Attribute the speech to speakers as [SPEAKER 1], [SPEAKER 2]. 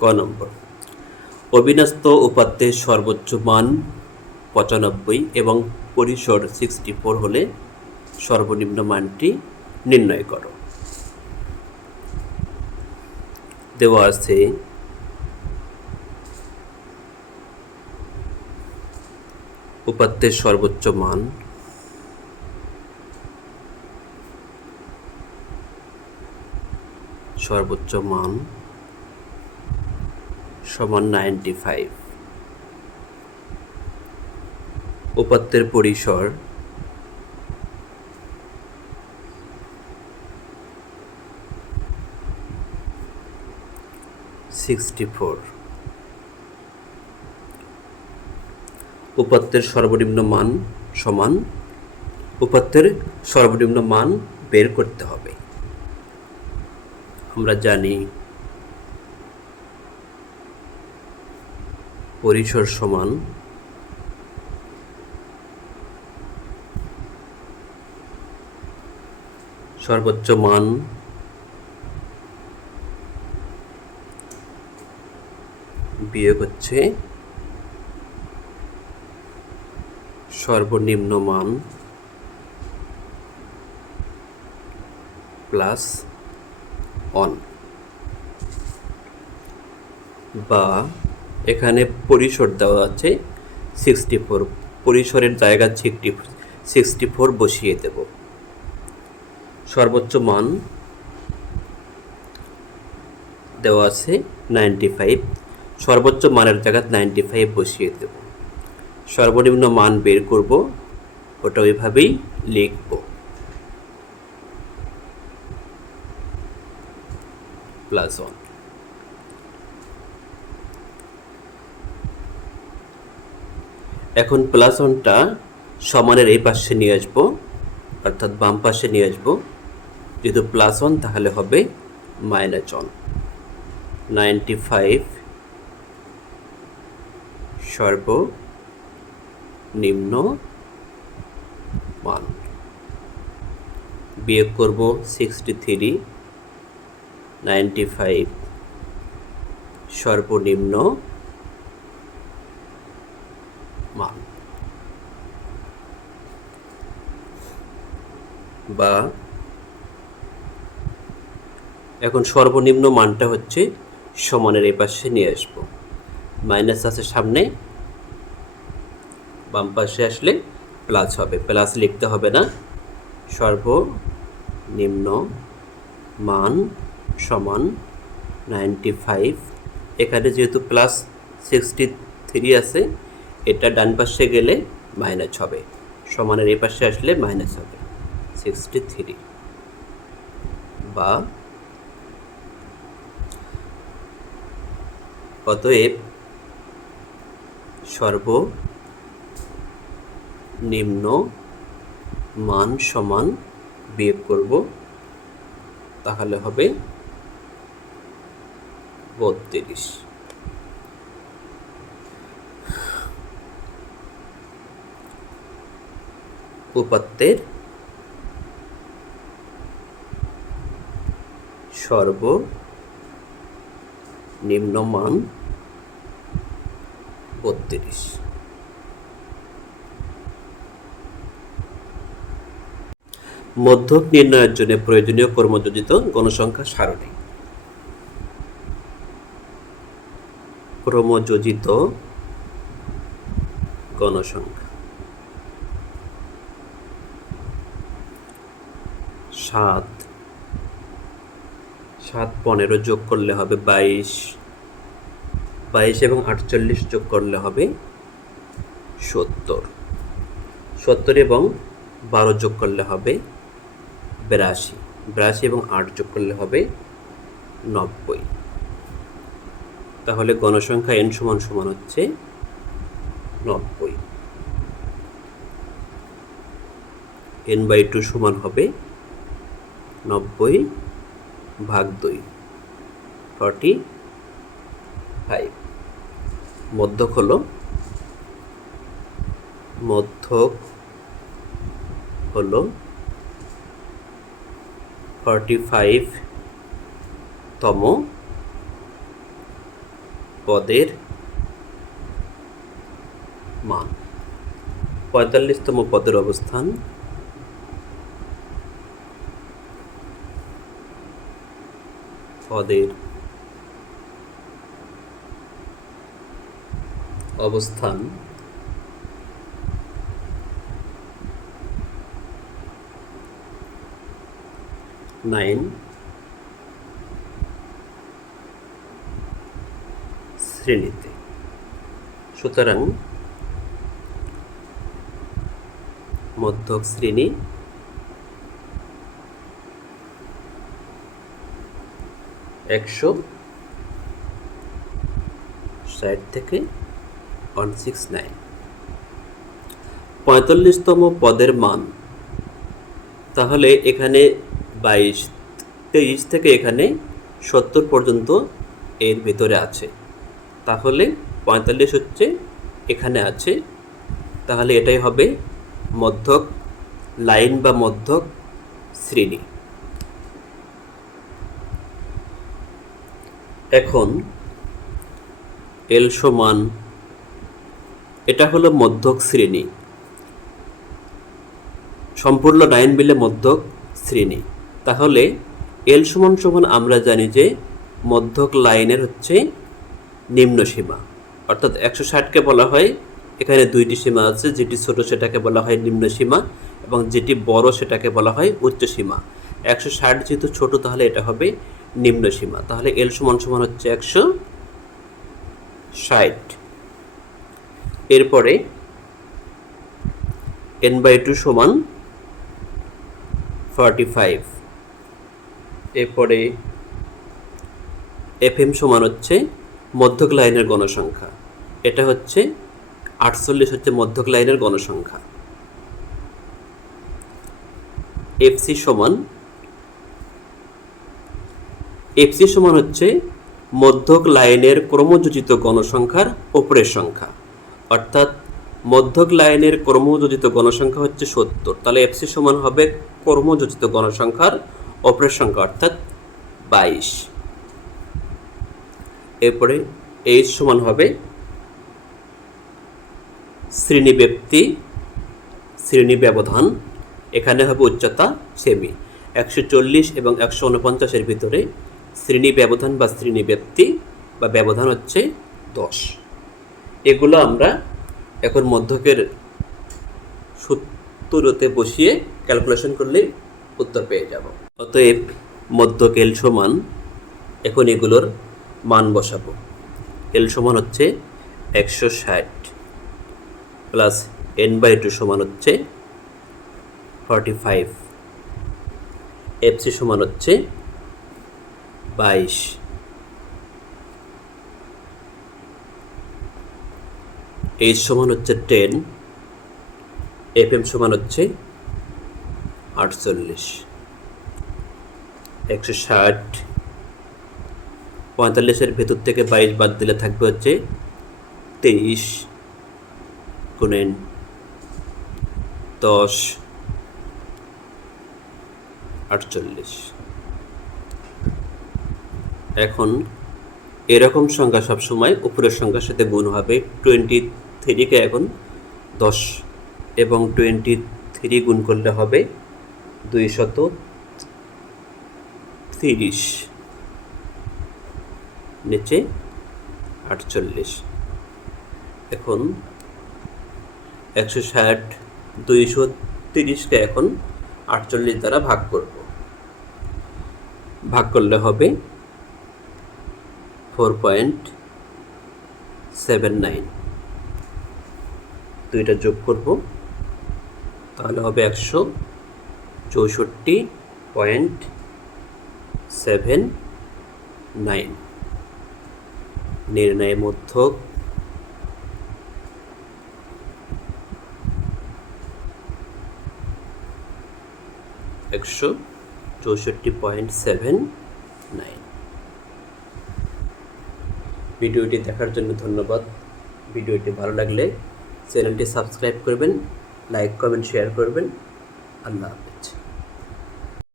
[SPEAKER 1] ক নম্বর। অবিন্যস্ত উপাত্তের সর্বোচ্চ মান পঁচানব্বই এবং পরিসর সিক্সটি ফোর হলে সর্বনিম্ন মানটি নির্ণয় করো। দেওয়া আছে উপাত্তের সর্বোচ্চ মান সর্বোচ্চ মান সমান নাইনটি ফাইভ। উপাত্তের পরিসর সিক্সটি ফোর। উপাত্তের সর্বনিম্ন মান সমান উপাত্তের সর্বনিম্ন মান বের করতে হবে। আমরা জানি পরিসর সমান সর্বোচ্চ মান বিয়োগ হচ্ছে সর্বনিম্ন মান প্লাস অন বা এখানে পরিসর দেওয়া আছে সিক্সটি ফোর পরিসরের জায়গা সিক্সটি সিক্সটি ফোর বসিয়ে দেব। সর্বোচ্চ মান দেওয়া আছে নাইনটি ফাইভ সর্বোচ্চ মানের জায়গা নাইনটি ফাইভ বসিয়ে দেব। সর্বনিম্ন মান বের করব, ওটা ওইভাবেই লিখব। প্লাস ওয়ান এখন প্লাস ওয়ানটা সমানের এই পাশে নিয়ে আসব, অর্থাৎ বাম পাশে নিয়ে আসব। যেহেতু প্লাস ওয়ান তাহলে হবে মাইনাস ওয়ান নাইনটি ফাইভ সর্বনিম্ন মান বিয়োগ করব সিক্সটি থ্রি নাইনটি ফাইভ সর্বনিম্ন মান বা এখন সর্বনিম্ন মানটা হচ্ছে সমানের এই পাশে নিয়ে আসব। মাইনাস আছে সামনে, বাম পাশে আসলে প্লাস হবে। প্লাস লিখতে হবে না। সর্বনিম্ন মান সমান নাইনটি ফাইভ। এখানে যেহেতু প্লাস সিক্সটি থ্রি আছে এটা ডান পাশে গেলে মাইনাস হবে। সমানের এই পাশে আসলে মাইনাস হবে। সিক্সটি থ্রি বা অতএব সর্বনিম্ন মান সমান বিয়োগ করব, তাহলে হবে বত্রিশ। উপাত্তের সর্বনিম্ন মান বত্রিশ। মধ্যক নির্ণয়ের জন্য প্রয়োজনীয় কর্মযোজিত গণসংখ্যা সারণী। ক্রমযোজিত গণসংখ্যা। সাত। সাত পনেরো যোগ করলে হবে বাইশ। বাইশ এবং আটচল্লিশ যোগ করলে হবে সত্তর। সত্তর এবং বারো যোগ করলে হবে বিরাশি। বিরাশি এবং আট যোগ করলে হবে নব্বই। তাহলে গণসংখ্যা এন সমান সমান হচ্ছে নব্বই। এন বাই টু সমান হবে নব্বই ভাগ দুই ফর্টি ফাইভ মধ্যক হল মধ্যক হল ফর্টি ফাইভ তম পদের মান। পঁয়তাল্লিশতম পদের অবস্থান পদের অবস্থান নাইন শ্রেণীতে। সুতরাং মধ্যক শ্রেণি একশো ষাট থেকে ওয়ান সিক্স নাইন। পঁয়তাল্লিশতম পদের মান। তাহলে এখানে বাইশ, তেইশ থেকে এখানে সত্তর পর্যন্ত এর ভিতরে আছে। তাহলে পঁয়তাল্লিশ হচ্ছে এখানে আছে। তাহলে এটাই হবে মধ্যক লাইন বা মধ্যক শ্রেণি। এখন এল সমান এটা হলো মধ্যক শ্রেণি। সম্পূর্ণ লাইন মিলে মধ্যক শ্রেণি। তাহলে এল সমান সমান আমরা জানি যে মধ্যক লাইনের হচ্ছে নিম্ন সীমা। অর্থাৎ একশো ষাটকে বলা হয়, এখানে দুইটি সীমা আছে, যেটি ছোট সেটাকে বলা হয় নিম্ন সীমা এবং যেটি বড় সেটাকে বলা হয় উচ্চ সীমা। একশো ষাট যেহেতু ছোট, তাহলে এটা হবে নিম্ন সীমা। তাহলে এল সমান সমান হচ্ছে একশো ষাট। এরপরে এন বাই টু সমান ফর্টি ফাইভ এরপরে এফ এম সমান হচ্ছে মধ্যক লাইনের গণসংখ্যা। এটা হচ্ছে আটচল্লিশ হচ্ছে মধ্যক লাইনের গণসংখ্যা। এফসি সমান এফসি সমান হচ্ছে মধ্যক লাইনের ক্রমযোজিত গণসংখ্যার ওপরের সংখ্যা। অর্থাৎ মধ্যক লাইনের ক্রমযোজিত গণসংখ্যা হচ্ছে সত্তর। তাহলে এফসি সমান হবে ক্রমযোজিত গণসংখ্যার অপরের সংখ্যা, অর্থাৎ বাইশ। এরপরে এইচ সমান হবে শ্রেণি ব্যক্তি, শ্রেণি ব্যবধান। এখানে হবে উচ্চতা সেমি। একশো চল্লিশ এবং একশো উনপঞ্চাশের ভিতরে শ্রেণি ব্যবধান বা শ্রেণি ব্যক্তি বা ব্যবধান হচ্ছে দশ। এগুলো আমরা এখন মধ্যকের সূত্রতে বসিয়ে ক্যালকুলেশন করলে উত্তর পেয়ে যাব। অতএব মধ্যক এল সমান এখন এগুলোর মান বসাবো। এল সমান হচ্ছে একশো ষাট প্লাস এন বাই টু সমান হচ্ছে ফর্টি ফাইভ। এফসি সমান হচ্ছে বাইশ। এইচ সমান হচ্ছে টেন এফ এম সমান হচ্ছে আটচল্লিশ। একশো ষাট। পঁয়তাল্লিশের ভেতর থেকে বাইশ বাদ দিলে থাকবে হচ্ছে তেইশ গুণেন দশ, আটচল্লিশ। এখন এরকম সংখ্যা সবসময় উপরের সংখ্যার সাথে গুণ হবে। টোয়েন্টি থ্রিকে এখন দশ এবং টোয়েন্টি থ্রি গুণ করলে হবে দুই শত তিরিশ। নিচে আটচল্লিশ। এখন একশো ষাট দুইশো তিরিশকে এখন আটচল্লিশ দ্বারা ভাগ করব। ভাগ করলে হবে ফোর পয়েন্ট সেভেন নাইন দুইটা যোগ করব, তাহলে হবে একশো চৌষট্টি পয়েন্ট সেভেন নাইন নির্ণয় মধ্যক একশো চৌষট্টি পয়েন্ট সেভেন নাইন ভিডিওটি দেখার জন্য ধন্যবাদ। ভিডিওটি ভালো লাগলে চ্যানেলটি সাবস্ক্রাইব করবেন, লাইক, কমেন্ট, শেয়ার করবেন। আল্লাহ